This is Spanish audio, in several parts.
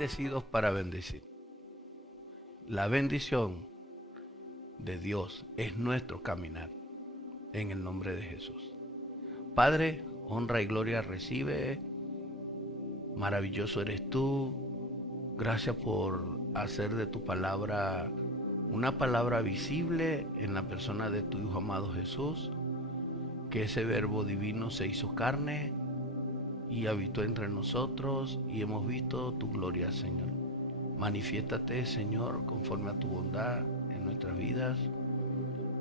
bendecidos para bendecir. La bendición de Dios es nuestro caminar, en el nombre de Jesús. Padre, honra y gloria recibe. Maravilloso eres tú. Gracias por hacer de tu palabra una palabra visible en la persona de tu Hijo amado Jesús, que ese verbo divino se hizo carne y habitó entre nosotros y hemos visto tu gloria, Señor. Manifiéstate, Señor, conforme a tu bondad en nuestras vidas,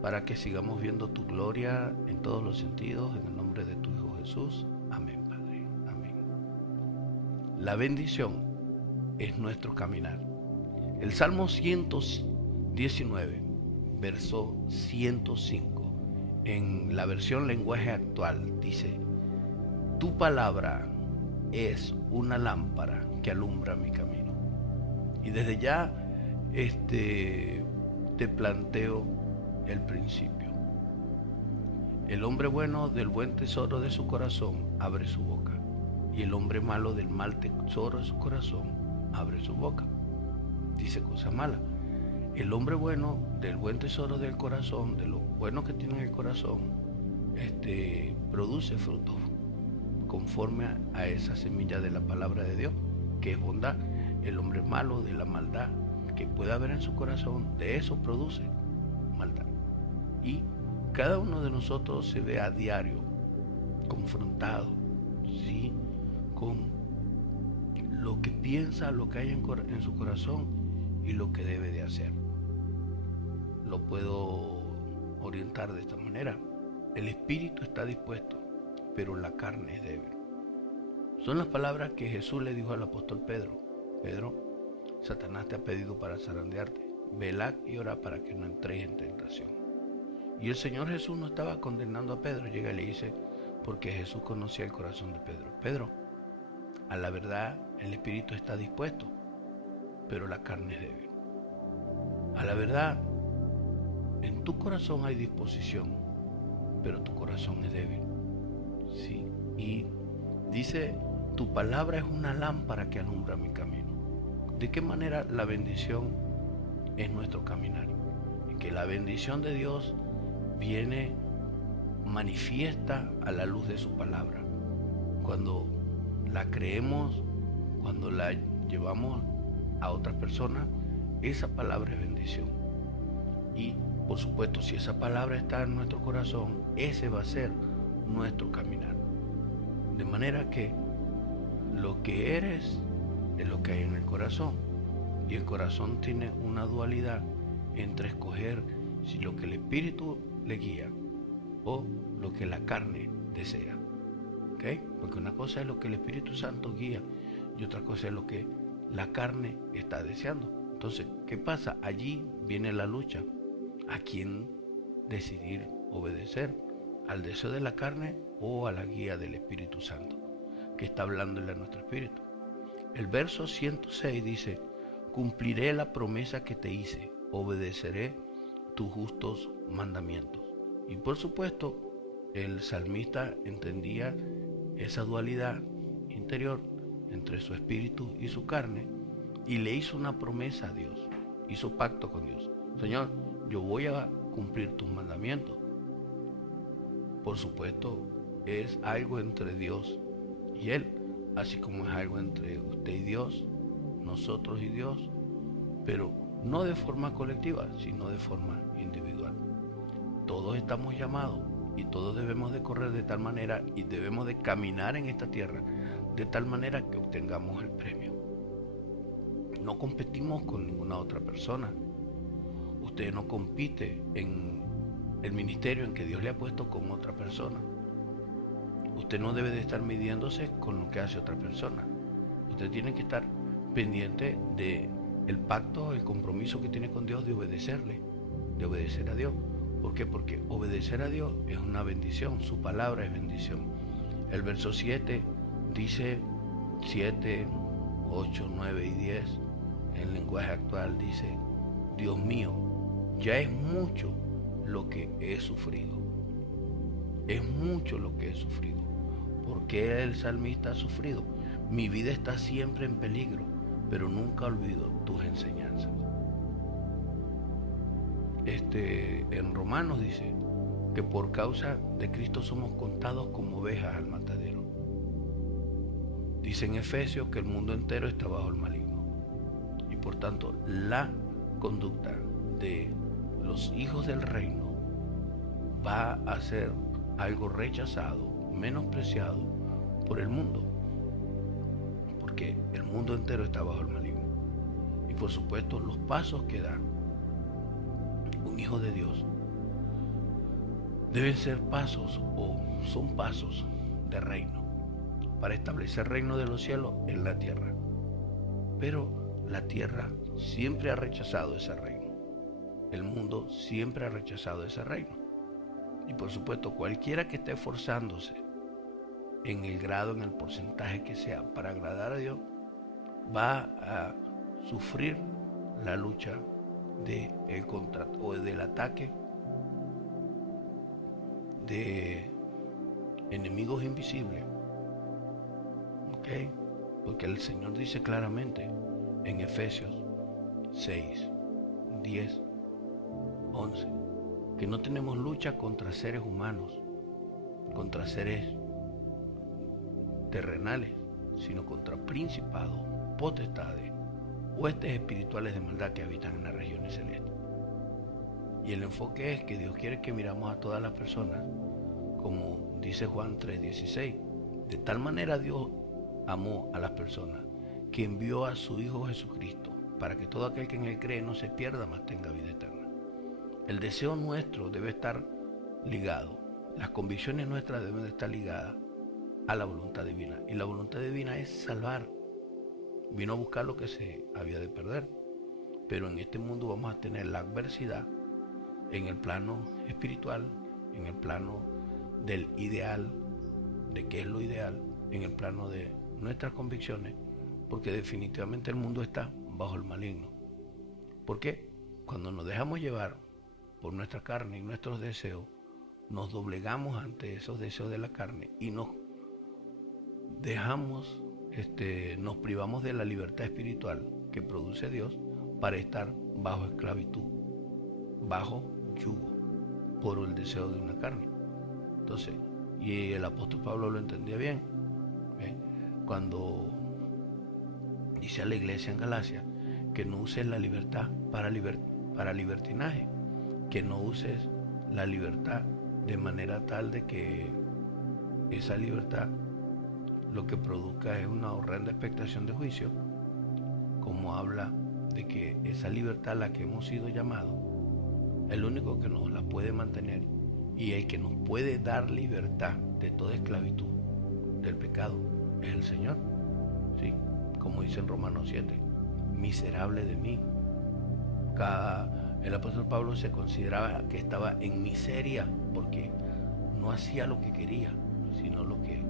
para que sigamos viendo tu gloria en todos los sentidos, en el nombre de tu Hijo Jesús. Amén, Padre. Amén. La bendición es nuestro caminar. El Salmo 119, verso 105, en la versión lenguaje actual, dice: tu palabra es una lámpara que alumbra mi camino. Y desde ya te planteo el principio. El hombre bueno del buen tesoro de su corazón abre su boca, y el hombre malo del mal tesoro de su corazón abre su boca. Dice cosas malas. El hombre bueno del buen tesoro del corazón, de lo bueno que tiene en el corazón, produce frutos conforme a esa semilla de la palabra de Dios, que es bondad. El hombre malo de la maldad que pueda haber en su corazón, de eso produce maldad. Y cada uno de nosotros se ve a diario confrontado, ¿sí?, con lo que piensa, lo que hay en su corazón y lo que debe de hacer. Lo puedo orientar de esta manera: el espíritu está dispuesto, pero la carne es débil. Son las palabras que Jesús le dijo al apóstol Pedro: Pedro, Satanás te ha pedido para zarandearte. Velad y orad para que no entréis en tentación. Y el Señor Jesús no estaba condenando a Pedro. Llega y le dice, porque Jesús conocía el corazón de Pedro: Pedro, a la verdad el espíritu está dispuesto, pero la carne es débil. A la verdad, en tu corazón hay disposición, pero tu corazón es débil. Sí. Y dice: tu palabra es una lámpara que alumbra mi camino. ¿De qué manera la bendición es nuestro caminar? En que la bendición de Dios viene manifiesta a la luz de su palabra. Cuando la creemos, cuando la llevamos a otras personas, esa palabra es bendición. Y por supuesto, si esa palabra está en nuestro corazón, ese va a ser nuestro caminar. De manera que lo que eres es lo que hay en el corazón. Y el corazón tiene una dualidad entre escoger si lo que el espíritu le guía o lo que la carne desea. ¿Okay? Porque una cosa es lo que el Espíritu Santo guía y otra cosa es lo que la carne está deseando. Entonces, ¿qué pasa? Allí viene la lucha. ¿A quién decidir obedecer? ¿Al deseo de la carne o a la guía del Espíritu Santo, que está hablándole a nuestro espíritu? El verso 106 dice: cumpliré la promesa que te hice, obedeceré tus justos mandamientos. Y por supuesto, el salmista entendía esa dualidad interior entre su espíritu y su carne, y le hizo una promesa a Dios, hizo pacto con Dios: Señor, yo voy a cumplir tus mandamientos. Por supuesto, es algo entre Dios y él, así como es algo entre usted y Dios, nosotros y Dios, pero no de forma colectiva, sino de forma individual. Todos estamos llamados y todos debemos de correr de tal manera y debemos de caminar en esta tierra de tal manera que obtengamos el premio. No competimos con ninguna otra persona. Usted no compite en el ministerio en que Dios le ha puesto con otra persona. Usted no debe de estar midiéndose con lo que hace otra persona. Usted tiene que estar pendiente de el pacto, el compromiso que tiene con Dios de obedecerle, de obedecer a Dios. ¿Por qué? Porque obedecer a Dios es una bendición, su palabra es bendición. El verso 7 dice, 7, 8, 9 y 10, en lenguaje actual dice: Dios mío, ya es mucho lo que he sufrido. Es mucho lo que he sufrido. ¿Por qué el salmista ha sufrido? Mi vida está siempre en peligro. pero nunca olvido tus enseñanzas. En Romanos dice que por causa de Cristo somos contados como ovejas al matadero. Dice en Efesios que el mundo entero está bajo el maligno. Y por tanto, la conducta de los hijos del reino va a ser algo rechazado, menospreciado por el mundo. Porque el mundo entero está bajo el maligno. Y por supuesto, los pasos que da un hijo de Dios deben ser pasos o son pasos de reino para establecer el reino de los cielos en la tierra. Pero la tierra siempre ha rechazado ese reino. El mundo siempre ha rechazado ese reino. Y por supuesto, cualquiera que esté esforzándose en el grado, en el porcentaje que sea para agradar a Dios, va a sufrir la lucha del ataque de enemigos invisibles. ¿Ok? Porque el Señor dice claramente en Efesios 6, 10, 11, que no tenemos lucha contra seres humanos, contra seres terrenales, sino contra principados, potestades, huestes espirituales de maldad que habitan en las regiones celestes. Y el enfoque es que Dios quiere que miramos a todas las personas, como dice Juan 3:16. De tal manera Dios amó a las personas que envió a su Hijo Jesucristo, para que todo aquel que en Él cree no se pierda, mas tenga vida eterna. El deseo nuestro debe estar ligado, las convicciones nuestras deben de estar ligadas a la voluntad divina. Y la voluntad divina es salvar. Vino a buscar lo que se había de perder. Pero en este mundo vamos a tener la adversidad en el plano espiritual, en el plano del ideal, de qué es lo ideal, en el plano de nuestras convicciones, porque definitivamente el mundo está bajo el maligno. ¿Por qué? Cuando nos dejamos llevar por nuestra carne y nuestros deseos, nos doblegamos ante esos deseos de la carne y nos dejamos, nos privamos de la libertad espiritual que produce Dios para estar bajo esclavitud, bajo yugo, por el deseo de una carne. Entonces, y el apóstol Pablo lo entendía bien, cuando dice a la iglesia en Galacia que no uses la libertad para libertinaje, que no uses la libertad de manera tal de que esa libertad lo que produzca es una horrenda expectación de juicio, como habla de que esa libertad a la que hemos sido llamados, el único que nos la puede mantener y el que nos puede dar libertad de toda esclavitud del pecado es el Señor. ¿Sí? Como dice en Romanos 7, miserable de mí. El apóstol Pablo se consideraba que estaba en miseria porque no hacía lo que quería, sino lo que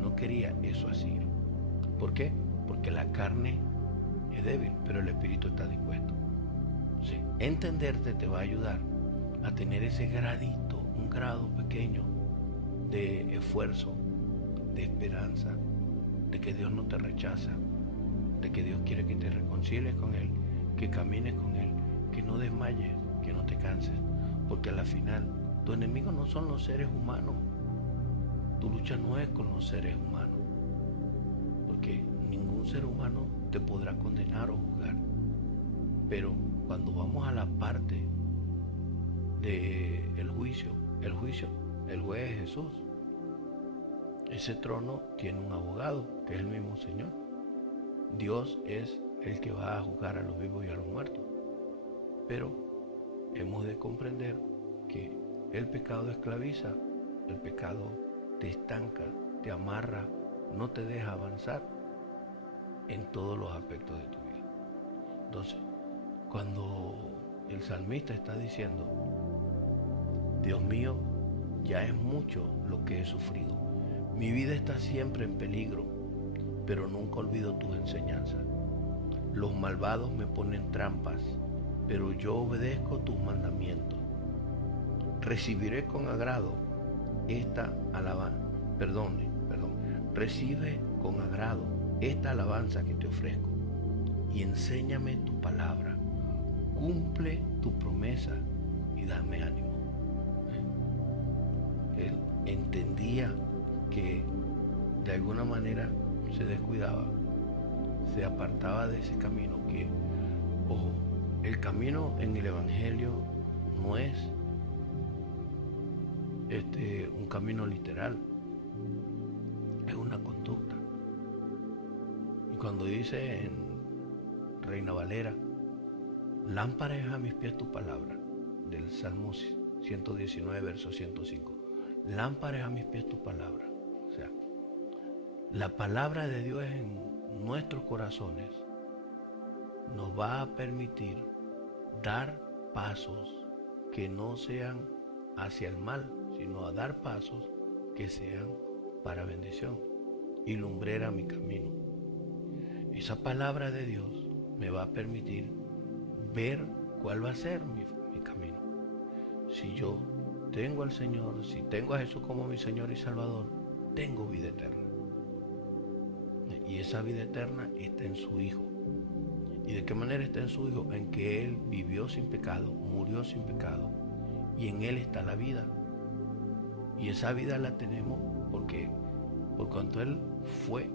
no quería, eso hacía. ¿Por qué? Porque la carne es débil, pero el espíritu está dispuesto. Sí. Entenderte te va a ayudar a tener ese gradito, un grado pequeño de esfuerzo, de esperanza, de que Dios no te rechaza, de que Dios quiere que te reconcilies con Él, que camines con Él, que no desmayes, que no te canses, porque a la final tu enemigo no son los seres humanos. Tu lucha no es con los seres humanos, porque ningún ser humano te podrá condenar o juzgar. Pero cuando vamos a la parte del juicio, el juez es Jesús. Ese trono tiene un abogado, que es el mismo Señor. Dios es el que va a juzgar a los vivos y a los muertos. Pero hemos de comprender que el pecado esclaviza, el pecado te estanca, te amarra, no te deja avanzar en todos los aspectos de tu vida. Entonces, cuando el salmista está diciendo, Dios mío, ya es mucho lo que he sufrido, mi vida está siempre en peligro, pero nunca olvido tus enseñanzas. Los malvados me ponen trampas, pero yo obedezco tus mandamientos. Recibiré con agrado esta alabanza, recibe con agrado esta alabanza que te ofrezco. y enséñame tu palabra. Cumple tu promesa y dame ánimo. Él entendía que de alguna manera se descuidaba, se apartaba de ese camino que, ojo, el camino en el Evangelio no es un camino literal, es una conducta. Y cuando dice en Reina Valera, lámpara es a mis pies tu palabra, del Salmo 119, verso 105, lámpara es a mis pies tu palabra. O sea, la palabra de Dios en nuestros corazones nos va a permitir dar pasos que no sean hacia el mal, sino a dar pasos que sean para bendición y lumbrera mi camino. Esa palabra de Dios me va a permitir ver cuál va a ser mi camino. Si yo tengo al Señor, si tengo a Jesús como mi Señor y Salvador, tengo vida eterna. Y esa vida eterna está en su Hijo. ¿Y de qué manera está en su Hijo? En que Él vivió sin pecado, murió sin pecado, y en Él está la vida. Y esa vida la tenemos porque por cuanto Él fue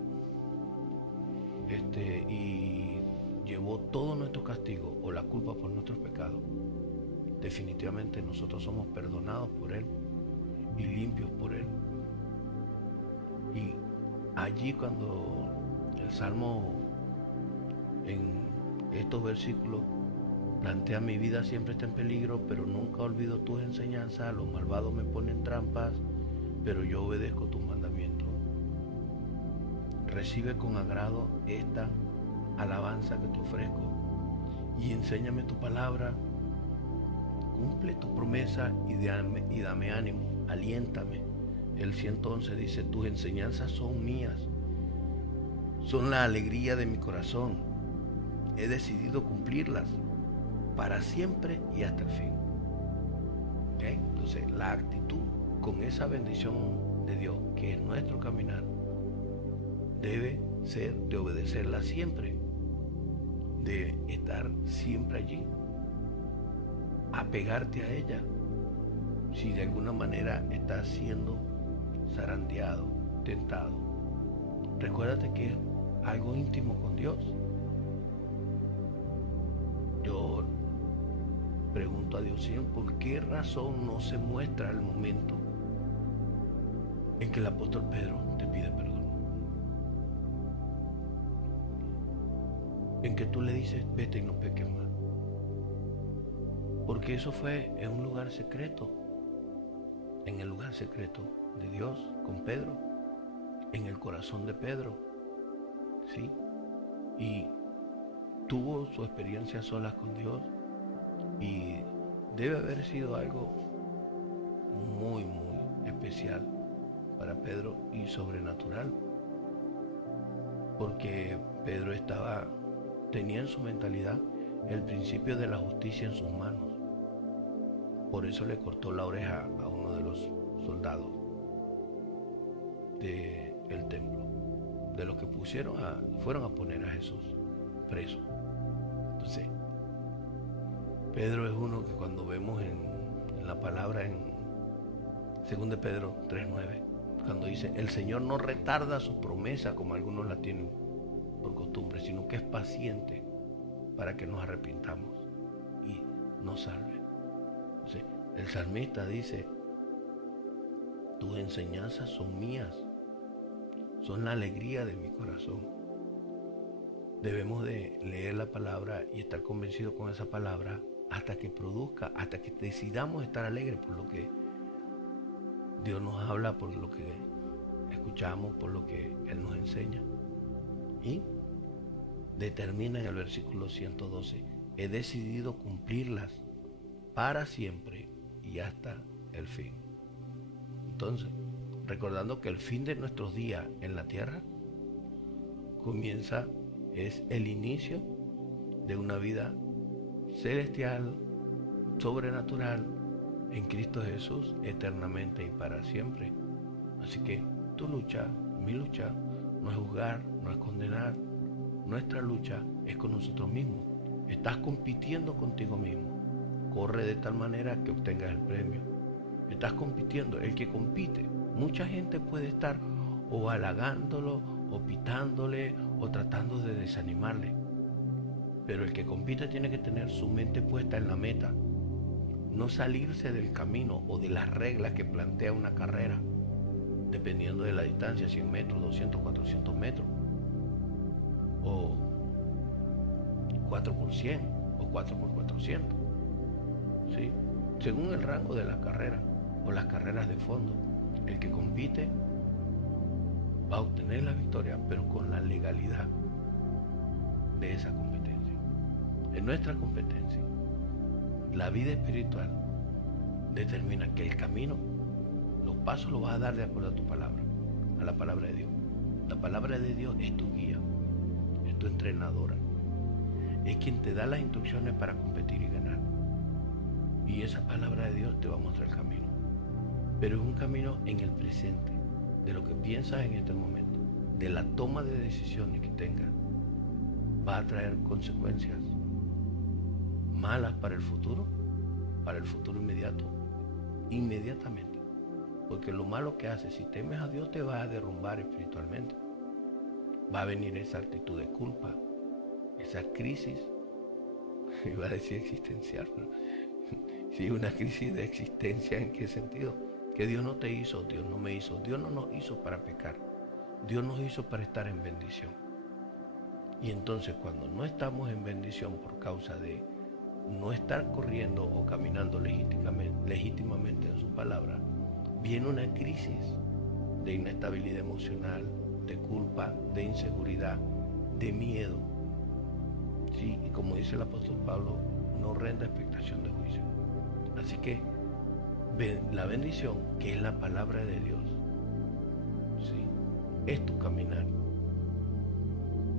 y llevó todo nuestro castigo o la culpa por nuestros pecados, definitivamente nosotros somos perdonados por Él y limpios por Él. Y allí cuando el Salmo en estos versículos plantea: mi vida siempre está en peligro, pero nunca olvido tus enseñanzas, los malvados me ponen trampas, pero yo obedezco tus mandamientos. Recibe con agrado esta alabanza que te ofrezco y enséñame tu palabra, cumple tu promesa y dame ánimo, aliéntame. El 111 dice: tus enseñanzas son mías, son la alegría de mi corazón, he decidido cumplirlas para siempre y hasta el fin. ¿Okay? Entonces la actitud con esa bendición de Dios, que es nuestro caminar, debe ser de obedecerla siempre, de estar siempre allí, apegarte a ella. Si de alguna manera estás siendo zarandeado, tentado, recuérdate que es algo íntimo con Dios. Yo pregunto a Dios siempre, ¿por qué razón no se muestra el momento en que el apóstol Pedro te pide perdón? En que tú le dices: vete y no peques más. Porque eso fue en un lugar secreto, en el lugar secreto de Dios con Pedro, en el corazón de Pedro, ¿sí? Y tuvo su experiencia a solas con Dios y debe haber sido algo muy, muy especial para Pedro y sobrenatural, porque Pedro tenía en su mentalidad el principio de la justicia en sus manos. Por eso le cortó la oreja a uno de los soldados del templo, de los que fueron a poner a Jesús preso. Entonces, Pedro es uno que cuando vemos en la palabra en 2 de Pedro 3:9, cuando dice: el Señor no retarda su promesa como algunos la tienen por costumbre, sino que es paciente para que nos arrepintamos y nos salve. Entonces, el salmista dice: tus enseñanzas son mías, son la alegría de mi corazón. Debemos de leer la palabra y estar convencidos con esa palabra hasta que produzca, hasta que decidamos estar alegres por lo que Dios nos habla, por lo que escuchamos, por lo que Él nos enseña. Y determina en el versículo 112: he decidido cumplirlas para siempre y hasta el fin. Entonces, recordando que el fin de nuestros días en la tierra es el inicio de una vida celestial, sobrenatural, en Cristo Jesús, eternamente y para siempre. Así que tu lucha, mi lucha, no es juzgar, no es condenar. Nuestra lucha es con nosotros mismos. Estás compitiendo contigo mismo. Corre de tal manera que obtengas el premio. Estás compitiendo. El que compite, mucha gente puede estar o halagándolo, o pitándole, o tratando de desanimarle. Pero el que compite tiene que tener su mente puesta en la meta. No salirse del camino o de las reglas que plantea una carrera, dependiendo de la distancia, 100 metros, 200, 400 metros, o 4x100, o 4x400, ¿sí? Según el rango de la carrera, o las carreras de fondo. El que compite va a obtener la victoria, pero con la legalidad de esa competencia. En nuestra competencia, la vida espiritual determina que el camino, los pasos los vas a dar de acuerdo a tu palabra, a la palabra de Dios. La palabra de Dios es tu guía, es tu entrenadora, es quien te da las instrucciones para competir y ganar. Y esa palabra de Dios te va a mostrar el camino. Pero es un camino en el presente, de lo que piensas en este momento, de la toma de decisiones que tengas. Va a traer consecuencias malas para el futuro inmediato, inmediatamente. Porque lo malo que haces, si temes a Dios, te va a derrumbar espiritualmente. Va a venir esa actitud de culpa, esa crisis, iba a decir existencial, ¿no? Sí, una crisis de existencia. ¿En qué sentido? Que Dios no te hizo, Dios no me hizo, Dios no nos hizo para pecar, Dios nos hizo para estar en bendición. Y entonces cuando no estamos en bendición por causa de no estar corriendo o caminando legítimamente en su palabra, viene una crisis de inestabilidad emocional, de culpa, de inseguridad, de miedo. Sí, y como dice el apóstol Pablo, no renda expectación de juicio. Así que la bendición, que es la palabra de Dios, ¿sí?, es tu caminar.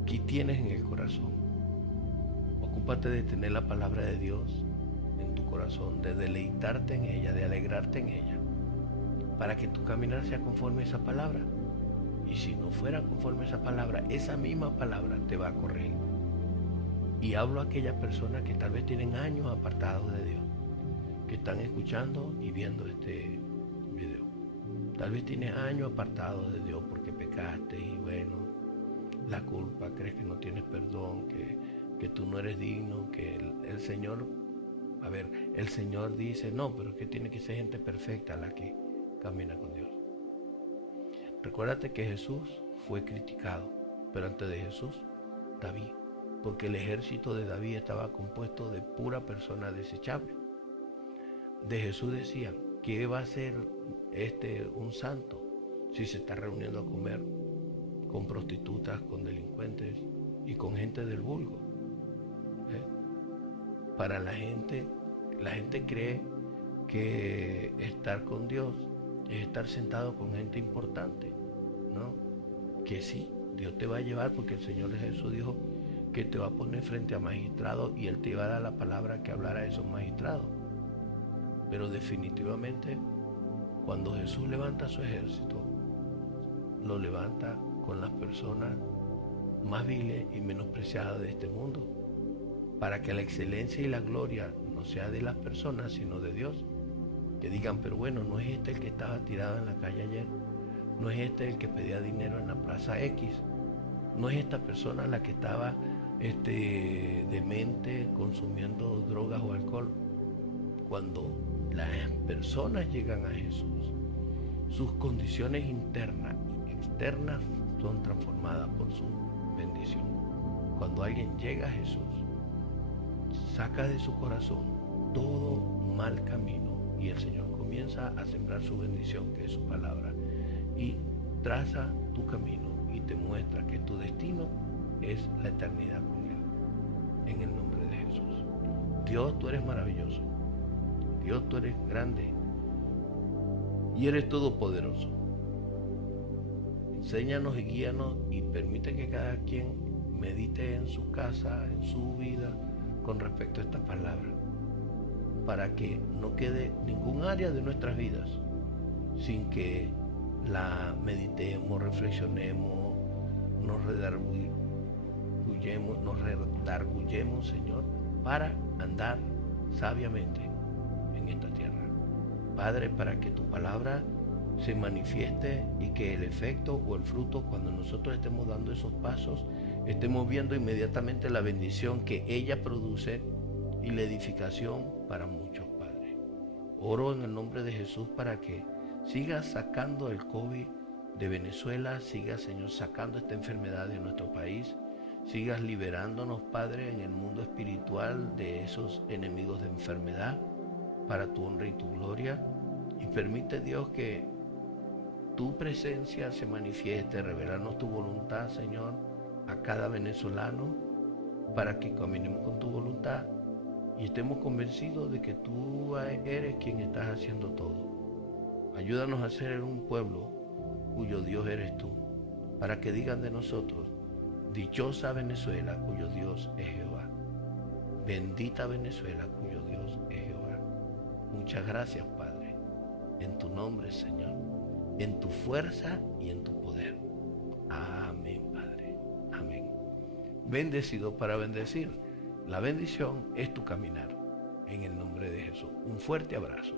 ¿Qué tienes en el corazón? Ocúpate de tener la palabra de Dios en tu corazón, de deleitarte en ella, de alegrarte en ella, para que tu caminar sea conforme a esa palabra. Y si no fuera conforme a esa palabra, esa misma palabra te va a corregir. Y hablo a aquellas personas que tal vez tienen años apartados de Dios, que están escuchando y viendo este video. Tal vez tienes años apartados de Dios porque pecaste y bueno, la culpa, crees que no tienes perdón, que tú no eres digno, que el Señor, el Señor dice, no, pero es que tiene que ser gente perfecta la que camina con Dios. Recuérdate que Jesús fue criticado, pero antes de Jesús, David, porque el ejército de David estaba compuesto de pura persona desechable. De Jesús decían, ¿qué va a hacer un santo si se está reuniendo a comer con prostitutas, con delincuentes y con gente del vulgo? Para la gente cree que estar con Dios es estar sentado con gente importante, ¿no? Que sí, Dios te va a llevar porque el Señor Jesús dijo que te va a poner frente a magistrados y Él te va a dar la palabra que hablara a esos magistrados. Pero definitivamente, cuando Jesús levanta su ejército, lo levanta con las personas más viles y menospreciadas de este mundo, para que la excelencia y la gloria no sea de las personas, sino de Dios. Que digan, pero bueno, no es este el que estaba tirado en la calle ayer, no es este el que pedía dinero en la plaza X, no es esta persona la que estaba demente consumiendo drogas o alcohol. Cuando las personas llegan a Jesús, sus condiciones internas y externas son transformadas por su bendición. Cuando alguien llega a Jesús, saca de su corazón todo mal camino y el Señor comienza a sembrar su bendición, que es su palabra, y traza tu camino y te muestra que tu destino es la eternidad con Él, en el nombre de Jesús. Dios, tú eres maravilloso. Dios, tú eres grande y eres todopoderoso. Enséñanos y guíanos y permite que cada quien medite en su casa, en su vida, con respecto a esta palabra, para que no quede ningún área de nuestras vidas sin que la meditemos, reflexionemos, nos redarguyemos, nos redarguyemos, Señor, para andar sabiamente en esta tierra. Padre, para que tu palabra se manifieste y que el efecto o el fruto, cuando nosotros estemos dando esos pasos, estemos viendo inmediatamente la bendición que ella produce y la edificación para muchos, Padre. Oro en el nombre de Jesús para que sigas sacando el COVID de Venezuela, sigas, Señor, sacando esta enfermedad de nuestro país, sigas liberándonos, Padre, en el mundo espiritual de esos enemigos de enfermedad, para tu honra y tu gloria. Y permite, Dios, que tu presencia se manifieste, revelarnos tu voluntad, Señor, a cada venezolano, para que caminemos con tu voluntad y estemos convencidos de que tú eres quien estás haciendo todo. Ayúdanos a ser un pueblo cuyo Dios eres tú, para que digan de nosotros: dichosa Venezuela, cuyo Dios es Jehová. Bendita Venezuela, cuyo Dios es Jehová. Muchas gracias, Padre, en tu nombre, Señor, en tu fuerza y en tu poder. Amén, Padre. Amén. Bendecido para bendecir. La bendición es tu caminar. En el nombre de Jesús. Un fuerte abrazo.